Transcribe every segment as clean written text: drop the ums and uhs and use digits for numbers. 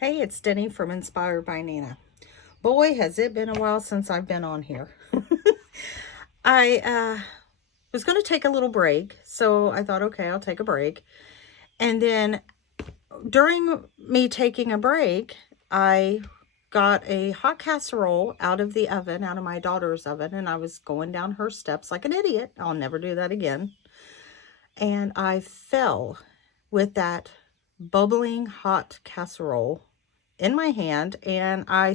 Hey, it's Denny from Inspired by Nina. Boy, has it been a while since I've been on here. I was going to take a little break, so I thought, okay, I'll take a break. And then during me taking a break, I got a hot casserole out of the oven, out of my daughter's oven, and I was going down her steps like an idiot. I'll never do that again. And I fell with that bubbling hot casserole in my hand, and I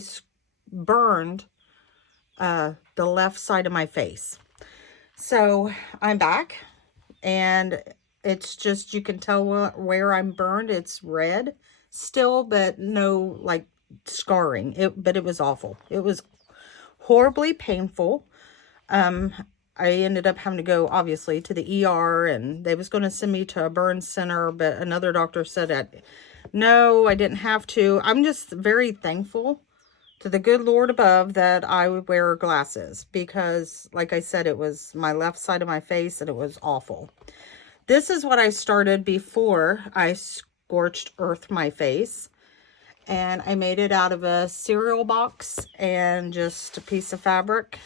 burned the left side of my face. So I'm back, and it's just, you can tell where I'm burned. It's red still, but no like scarring. But it was awful. It was horribly painful. I ended up having to go, obviously, to the ER, and they was going to send me to a burn center, but another doctor said that no, I didn't have to. I'm just very thankful to the good Lord above that I would wear glasses, because like I said, it was my left side of my face and it was awful. This is what I started before I scorched earth my face, and I made it out of a cereal box and just a piece of fabric,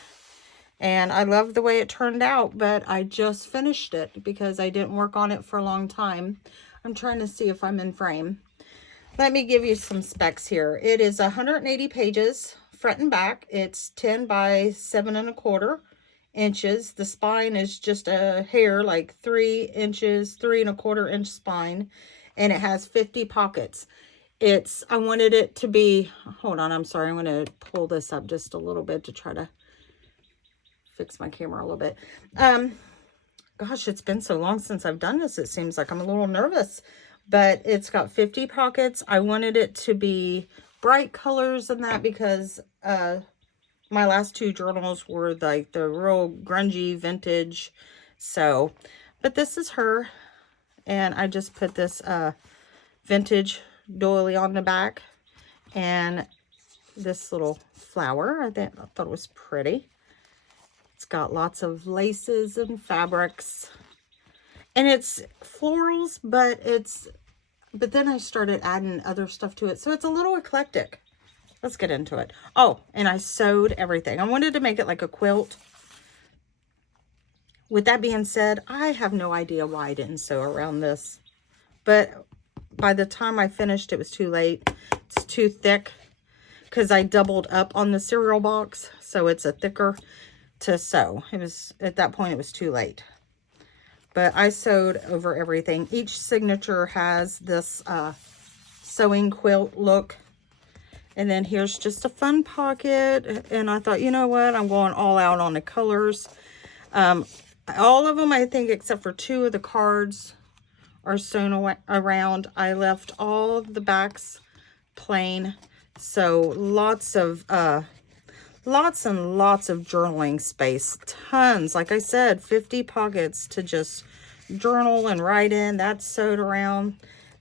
and I love the way it turned out, but I just finished it because I didn't work on it for a long time. I'm trying to see if I'm in frame. Let me give you some specs here. It is 180 pages, front and back. It's 10 by 7¼ inches. The spine is just a hair, like 3 inches, 3¼ inch spine, and it has 50 pockets. I wanted it to be, hold on, I'm sorry, I'm going to pull this up just a little bit to try to fix my camera a little bit. Gosh, it's been so long since I've done this, it seems like I'm a little nervous. But it's got 50 pockets. I wanted it to be bright colors and that, because my last 2 journals were like the real grungy vintage. So, but this is her, and I just put this vintage doily on the back, and this little flower. I thought it was pretty. It's got lots of laces and fabrics, and it's florals, but then I started adding other stuff to it, so it's a little eclectic. Let's get into it. Oh, and I sewed everything. I wanted to make it like a quilt. With that being said, I have no idea why I didn't sew around this, but by the time I finished, it was too late. It's too thick, because I doubled up on the cereal box, so it's a thicker to sew. It was, at that point, it was too late. But I sewed over everything. Each signature has this sewing quilt look. And then here's just a fun pocket. And I thought, you know what? I'm going all out on the colors. All of them, I think, except for 2 of the cards are sewn around. I left all of the backs plain. So lots and lots of journaling space. Tons. Like I said, 50 pockets to just journal and write in. That's sewed around.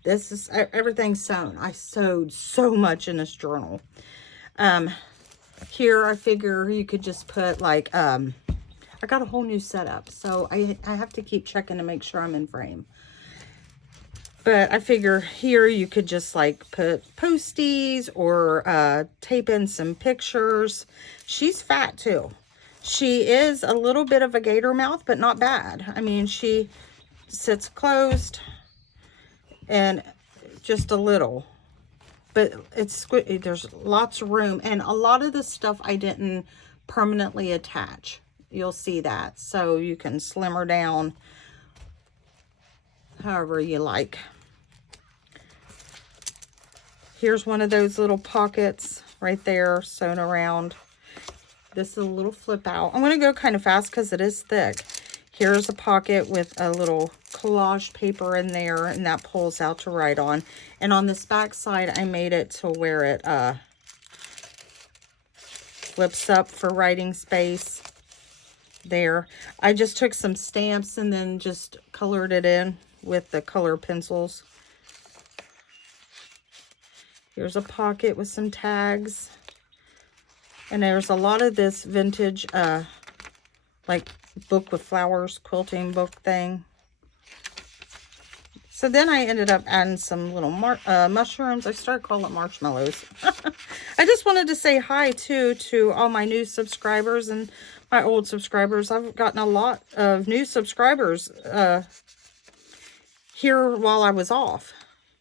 This is, everything's sewn. I sewed so much in this journal. Here I figure you could just put like, I got a whole new setup, so I have to keep checking to make sure I'm in frame. But I figure here you could just like put posties or tape in some pictures. She's fat too. She is a little bit of a gator mouth, but not bad. I mean, she sits closed and just a little. But there's lots of room. And a lot of the stuff I didn't permanently attach. You'll see that. So you can slim her down however you like. Here's one of those little pockets right there, sewn around. This is a little flip out. I'm going to go kind of fast because it is thick. Here's a pocket with a little collage paper in there, and that pulls out to write on. And on this back side, I made it to where it flips up for writing space there. I just took some stamps and then just colored it in with the color pencils. Here's a pocket with some tags. And there's a lot of this vintage, like book with flowers, quilting book thing. So then I ended up adding some little mushrooms. I started calling it marshmallows. I just wanted to say hi too to all my new subscribers and my old subscribers. I've gotten a lot of new subscribers here while I was off.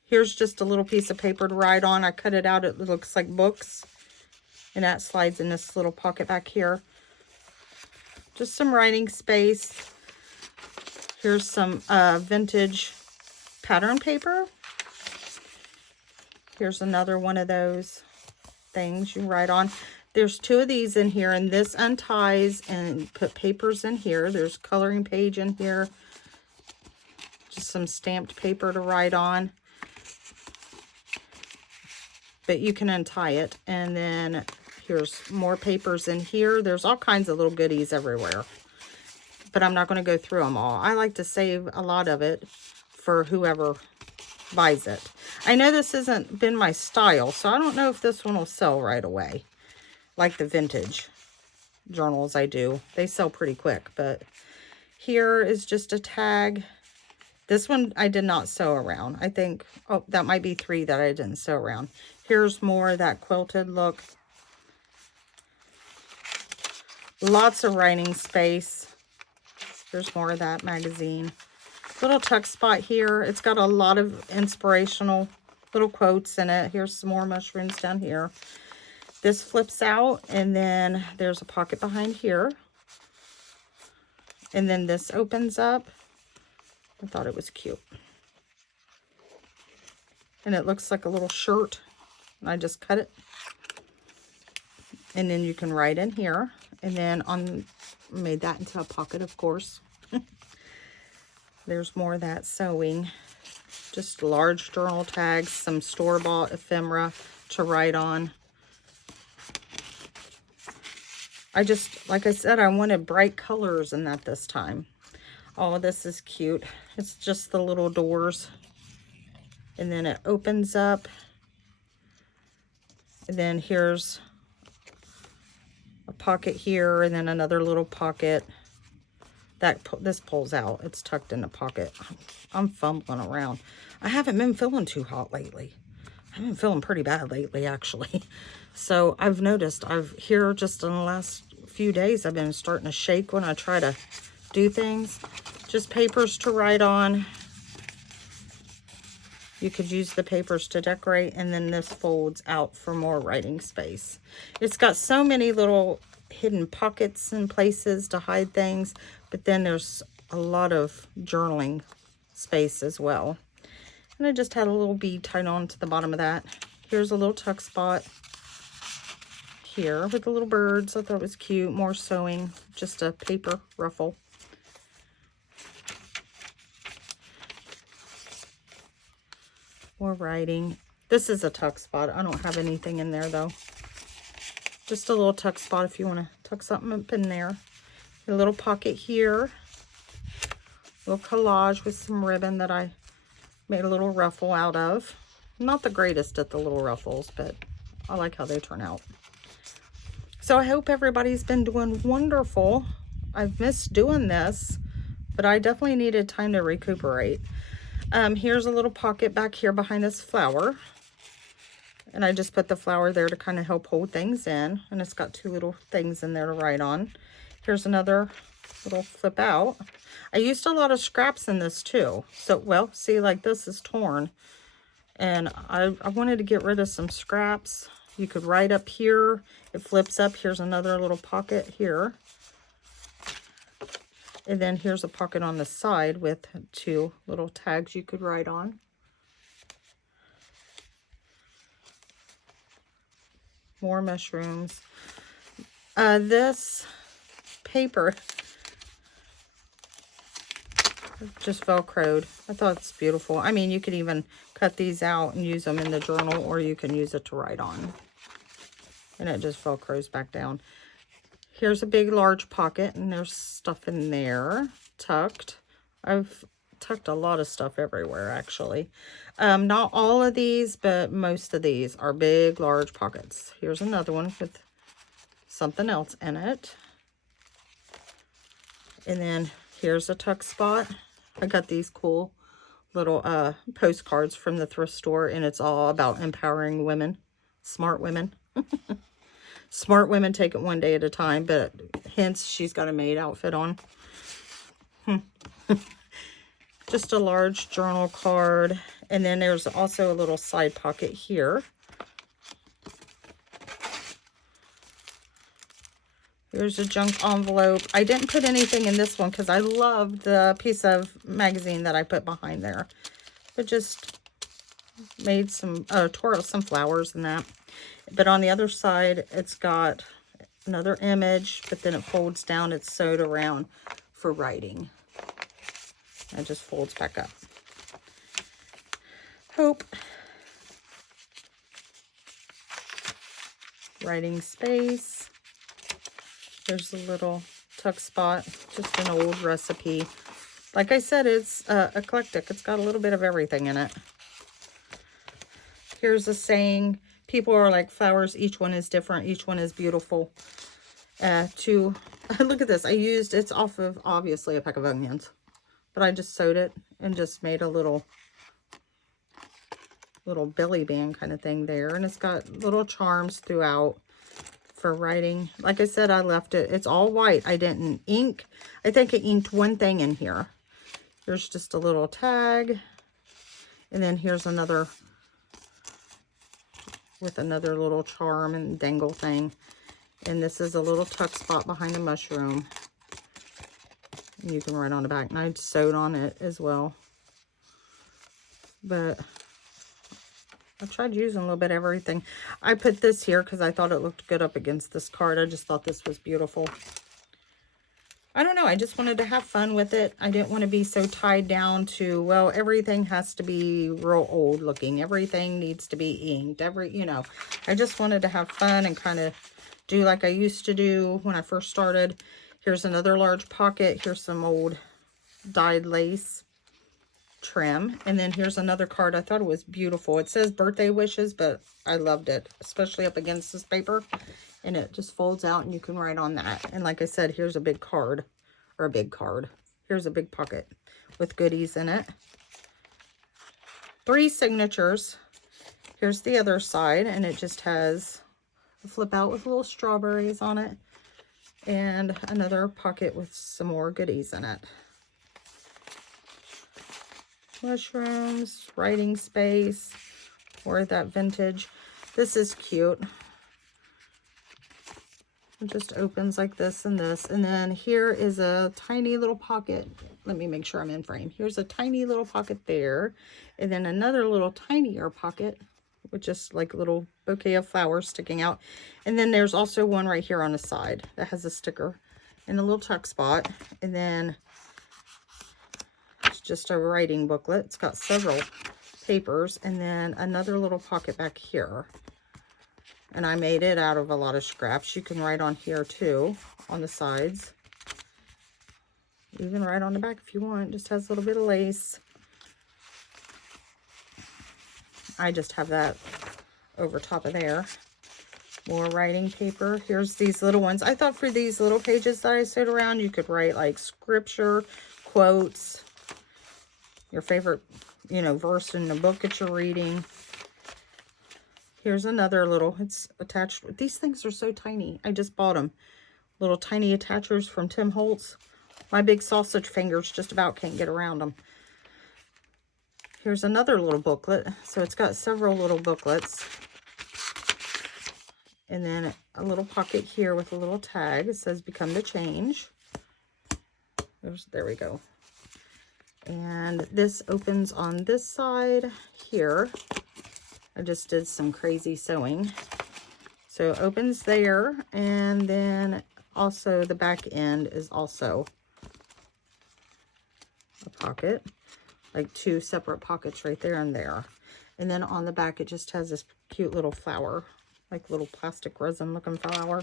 Here's just a little piece of paper to write on. I cut it out. It looks like books. And that slides in this little pocket back here. Just some writing space. Here's some vintage pattern paper. Here's another one of those things you write on. There's 2 of these in here, and this unties and put papers in here. There's coloring page in here. Just some stamped paper to write on. But you can untie it. And then here's more papers in here. There's all kinds of little goodies everywhere. But I'm not going to go through them all. I like to save a lot of it for whoever buys it. I know this hasn't been my style, so I don't know if this one will sell right away. Like the vintage journals I do. They sell pretty quick. But here is just a tag. This one I did not sew around. I think, oh, that might be 3 that I didn't sew around. Here's more of that quilted look. Lots of writing space. There's more of that magazine. Little tuck spot here. It's got a lot of inspirational little quotes in it. Here's some more mushrooms down here. This flips out, and then there's a pocket behind here. And then this opens up. I thought it was cute. And it looks like a little shirt. And I just cut it. And then you can write in here. And then made that into a pocket, of course. There's more of that sewing. Just large journal tags, some store-bought ephemera to write on. Like I said, I wanted bright colors in that this time. Oh, this is cute. It's just the little doors. And then it opens up. And then here's a pocket here, and then another little pocket. This pulls out. It's tucked in the pocket. I'm fumbling around. I haven't been feeling too hot lately. I've been feeling pretty bad lately, actually. So I've noticed, here just in the last few days, I've been starting to shake when I try to do things. Just papers to write on. You could use the papers to decorate, and then this folds out for more writing space. It's got so many little hidden pockets and places to hide things, but then there's a lot of journaling space as well. And I just had a little bead tied on to the bottom of that. Here's a little tuck spot here with the little birds. I thought it was cute. More sewing, just a paper ruffle. More writing. This is a tuck spot. I don't have anything in there though. Just a little tuck spot if you want to tuck something up in there. A little pocket here. A little collage with some ribbon that I made a little ruffle out of. Not the greatest at the little ruffles, but I like how they turn out. So I hope everybody's been doing wonderful. I've missed doing this, but I definitely needed time to recuperate. Here's a little pocket back here behind this flower. And I just put the flower there to kind of help hold things in. And it's got 2 little things in there to write on. Here's another little flip out. I used a lot of scraps in this too. So, well, see, like this is torn. And I wanted to get rid of some scraps. You could write up here. It flips up. Here's another little pocket here. And then here's a pocket on the side with 2 little tags you could write on. More mushrooms. This paper just velcroed. I thought it's beautiful. I mean, you could even cut these out and use them in the journal, or you can use it to write on. And it just velcros back down. Here's a big, large pocket, and there's stuff in there tucked. I've tucked a lot of stuff everywhere, actually. Not all of these, but most of these are big, large pockets. Here's another one with something else in it. And then here's a tuck spot. I got these cool little postcards from the thrift store, and it's all about empowering women, smart women. Smart women take it one day at a time, but hence she's got a maid outfit on. Just a large journal card, and then there's also a little side pocket here. Here's a junk envelope. I didn't put anything in this one because I loved the piece of magazine that I put behind there. But just made some, tore out some flowers and that. But on the other side, it's got another image, but then it folds down. It's sewed around for writing. It just folds back up. Hope. Writing space. There's a little tuck spot, just an old recipe. Like I said, it's eclectic. It's got a little bit of everything in it. Here's a saying. People are like, flowers, each one is different. Each one is beautiful. Look at this. It's off of, obviously, a peck of onions. But I just sewed it and just made a little belly band kind of thing there. And it's got little charms throughout for writing. Like I said, I left it. It's all white. I didn't ink. I think I inked one thing in here. Here's just a little tag. And then here's another with another little charm and dangle thing. And this is a little tuck spot behind a mushroom. And you can write on the back. And I sewed on it as well. But I tried using a little bit of everything. I put this here because I thought it looked good up against this card. I just thought this was beautiful. I don't know. I just wanted to have fun with it. I didn't want to be so tied down to, well, everything has to be real old looking. Everything needs to be inked. I just wanted to have fun and kind of do like I used to do when I first started. Here's another large pocket. Here's some old dyed lace trim. And then here's another card. I thought it was beautiful. It says birthday wishes, but I loved it, especially up against this paper. And it just folds out and you can write on that. And like I said, here's a big card, or a big card. Here's a big pocket with goodies in it. 3 signatures. Here's the other side, and it just has a flip out with little strawberries on it. And another pocket with some more goodies in it. Mushrooms, writing space, or that vintage. This is cute. It just opens like this and this. And then here is a tiny little pocket. Let me make sure I'm in frame. Here's a tiny little pocket there. And then another little tinier pocket with just like a little bouquet of flowers sticking out. And then there's also one right here on the side that has a sticker and a little tuck spot. And then it's just a writing booklet. It's got several papers. And then another little pocket back here. And I made it out of a lot of scraps. You can write on here too, on the sides. You can write on the back if you want. It just has a little bit of lace. I just have that over top of there. More writing paper. Here's these little ones. I thought for these little pages that I sewed around, you could write like scripture, quotes, your favorite, verse in the book that you're reading. Here's another little, it's attached. These things are so tiny. I just bought them. Little tiny attachers from Tim Holtz. My big sausage fingers just about can't get around them. Here's another little booklet. So it's got several little booklets. And then a little pocket here with a little tag. It says Become the Change. There we go. And this opens on this side here. I just did some crazy sewing. So it opens there, and then also the back end is also a pocket, like 2 separate pockets right there and there. And then on the back, it just has this cute little flower, like little plastic resin looking flower.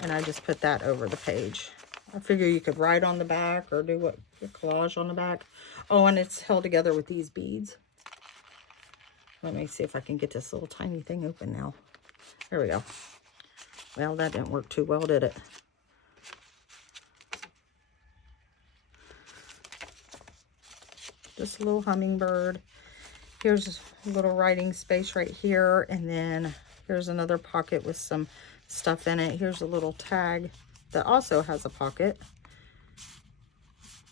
And I just put that over the page. I figure you could write on the back or do a collage on the back. Oh, and it's held together with these beads. Let me see if I can get this little tiny thing open now. There we go. Well, that didn't work too well, did it? just a little hummingbird. Here's a little writing space right here, and then here's another pocket with some stuff in it. Here's a little tag that also has a pocket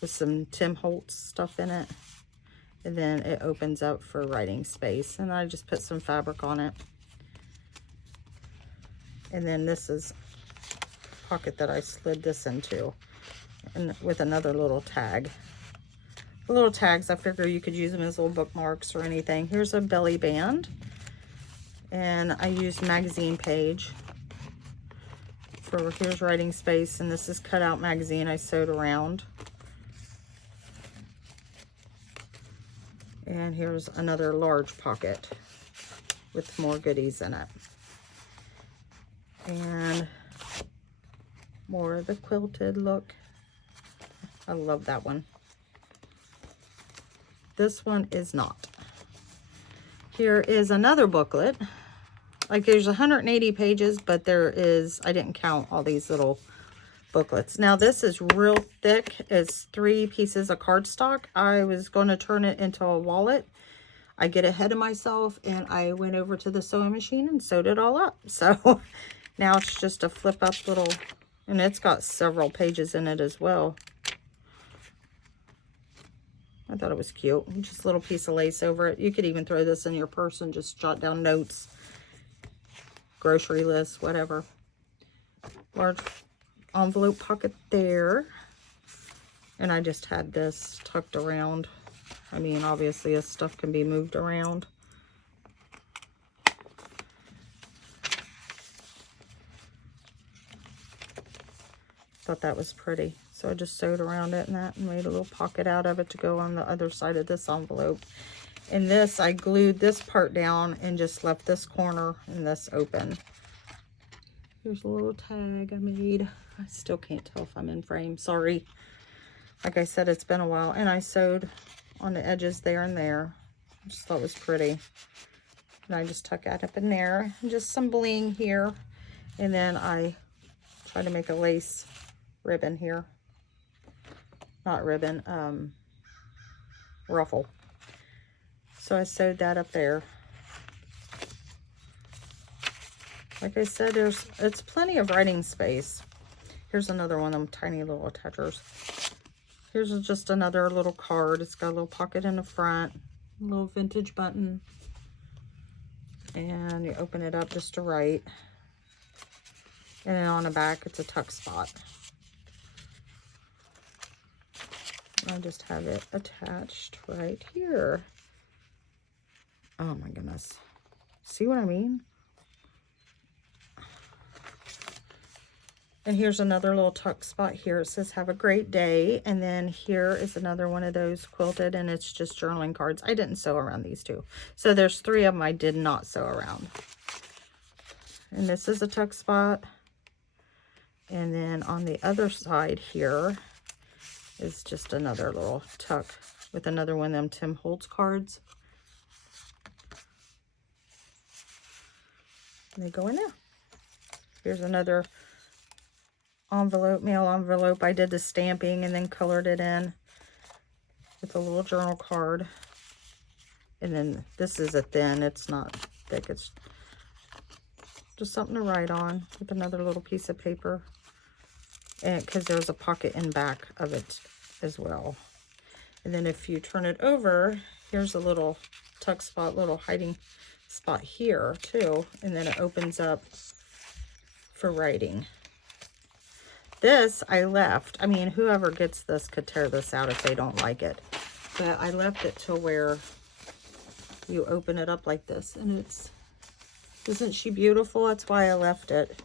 with some Tim Holtz stuff in it. And then it opens up for writing space. And I just put some fabric on it. And then this is a pocket that I slid this into, and with another little tag. The little tags, I figure you could use them as little bookmarks or anything. Here's a belly band. And I used magazine page for, here's writing space, and this is cut out magazine I sewed around. And here's another large pocket with more goodies in it. And more of the quilted look. I love that one. This one is not. Here is another booklet. Like, there's 180 pages, but there is, I didn't count all these little booklets. Now this is real thick. It's 3 pieces of cardstock. I was going to turn it into a wallet. I get ahead of myself, and I went over to the sewing machine and sewed it all up. So now it's just a flip up little, and it's got several pages in it as well. I thought it was cute. Just a little piece of lace over it. You could even throw this in your purse and just jot down notes, grocery list, whatever. Large envelope pocket there. And I just had this tucked around. I mean, obviously this stuff can be moved around. Thought that was pretty. So I just sewed around it and that, and made a little pocket out of it to go on the other side of this envelope. And this, I glued this part down and just left this corner and this open. Here's a little tag I made. I still can't tell if I'm in frame. Sorry. Like I said, it's been a while. And I sewed on the edges there and there. I just thought it was pretty. And I just tuck that up in there. And just some bling here. And then I try to make a lace ribbon here. Not ribbon, ruffle. So I sewed that up there. Like I said, it's plenty of writing space. Here's another one of them tiny little attachers. Here's just another little card. It's got a little pocket in the front, a little vintage button. And you open it up just to write. And then on the back, it's a tuck spot. I just have it attached right here. Oh my goodness. See what I mean? And here's another little tuck spot here. It says, have a great day. And then here is another one of those quilted, and it's just journaling cards. I didn't sew around these 2. So there's 3 of them I did not sew around. And this is a tuck spot. And then on the other side here is just another little tuck with another one of them Tim Holtz cards. And they go in there. Here's another envelope, mail envelope. I did the stamping and then colored it in with a little journal card. And then this is a thin, it's not thick, it's just something to write on with another little piece of paper. And because there's a pocket in back of it as well. And then if you turn it over, here's a little tuck spot, little hiding spot here too. And then it opens up for writing. This I left. I mean, whoever gets this could tear this out if they don't like it. But I left it to where you open it up like this. And it's, isn't she beautiful? That's why I left it.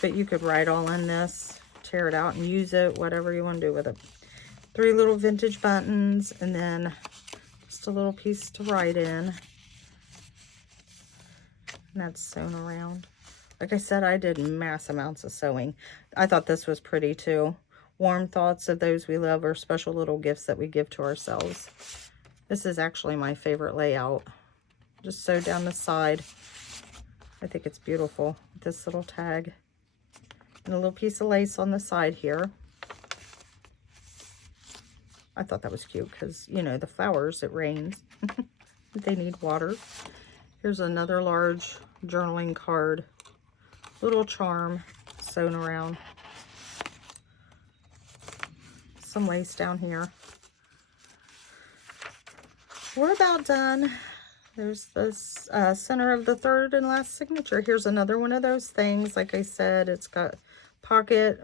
But you could write all in this, tear it out and use it, whatever you want to do with it. 3 little vintage buttons, and then just a little piece to write in. And that's sewn around. Like I said, I did mass amounts of sewing. I thought this was pretty too. Warm thoughts of those we love, or special little gifts that we give to ourselves. This is actually my favorite layout. Just sewed down the side. I think it's beautiful. This little tag. And a little piece of lace on the side here. I thought that was cute because, you know, the flowers, it rains. They need water. Here's another large journaling card. Little charm sewn around. Some lace down here. We're about done. There's this center of the third and last signature. Here's another one of those things. Like I said, it's got a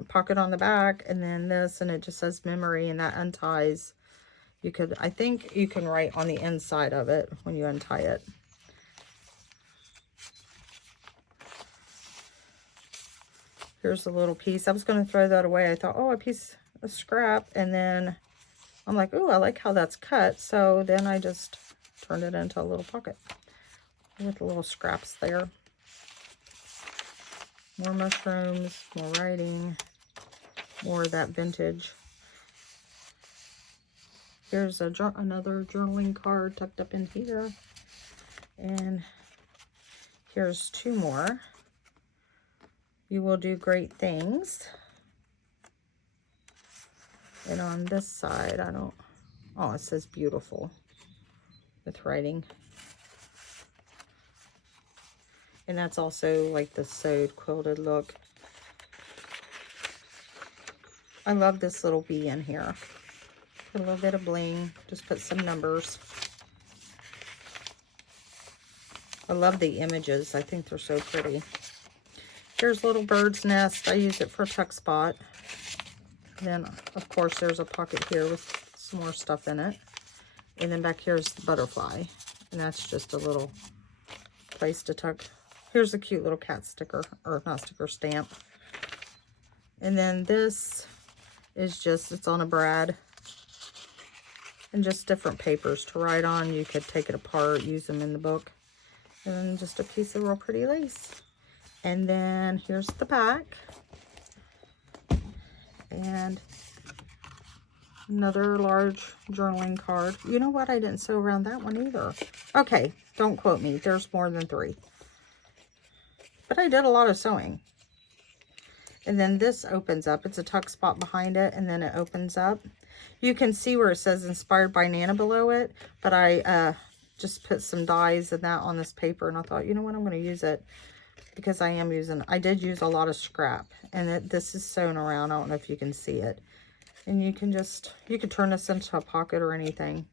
pocket on the back, and then this, and it just says memory, and that unties. You could, I think you can write on the inside of it when you untie it. Here's a little piece. I was going to throw that away. I thought, oh, a piece of scrap, and then I'm like, oh, I like how that's cut. So then I just turned it into a little pocket with little scraps there. More mushrooms, more writing, more of that vintage. Here's another journaling card tucked up in here. And here's two more. You will do great things. And on this side, oh, it says beautiful with writing. And that's also like the sewed quilted look. I love this little bee in here. Put a little bit of bling, just put some numbers. I love the images. I think they're so pretty. Here's little bird's nest. I use it for a tuck spot. Then, of course, there's a pocket here with some more stuff in it. And then back here's the butterfly. And that's just a little place to tuck. Here's a cute little cat sticker, or not sticker, stamp. And then this is just, it's on a brad. And just different papers to write on. You could take it apart, use them in the book. And then just a piece of real pretty lace. And then here's the back. And another large journaling card. You know what? I didn't sew around that one either. Okay, don't quote me. There's more than 3. But I did a lot of sewing. And then this opens up. It's a tuck spot behind it, and then it opens up. You can see where it says inspired by Nana below it, but I just put some dies and that on this paper, and I thought, you know what, I'm going to use it because I did use a lot of scrap, and this is sewn around. I don't know if you can see it. And you can turn this into a pocket or anything.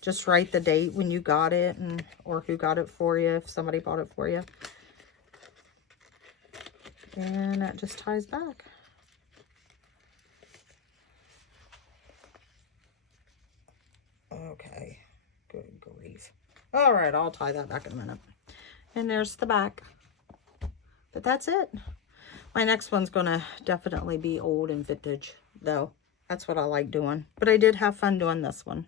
Just write the date when you got it, or who got it for you, if somebody bought it for you. And that just ties back. Okay, good grief. All right, I'll tie that back in a minute. And there's the back. But that's it. My next one's going to definitely be old and vintage, though. That's what I like doing. But I did have fun doing this one.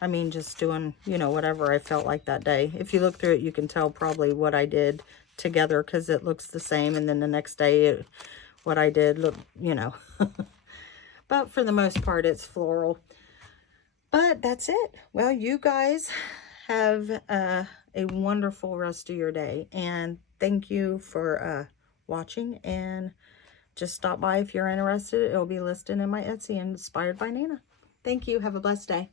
I mean, just doing, you know, whatever I felt like that day. If you look through it, you can tell probably what I did together because it looks the same. And then the next day, what I did look, you know. But for the most part, it's floral. But that's it. Well, you guys have a wonderful rest of your day. And thank you for watching. And just stop by if you're interested. It'll be listed in my Etsy, Inspired by Nana. Thank you. Have a blessed day.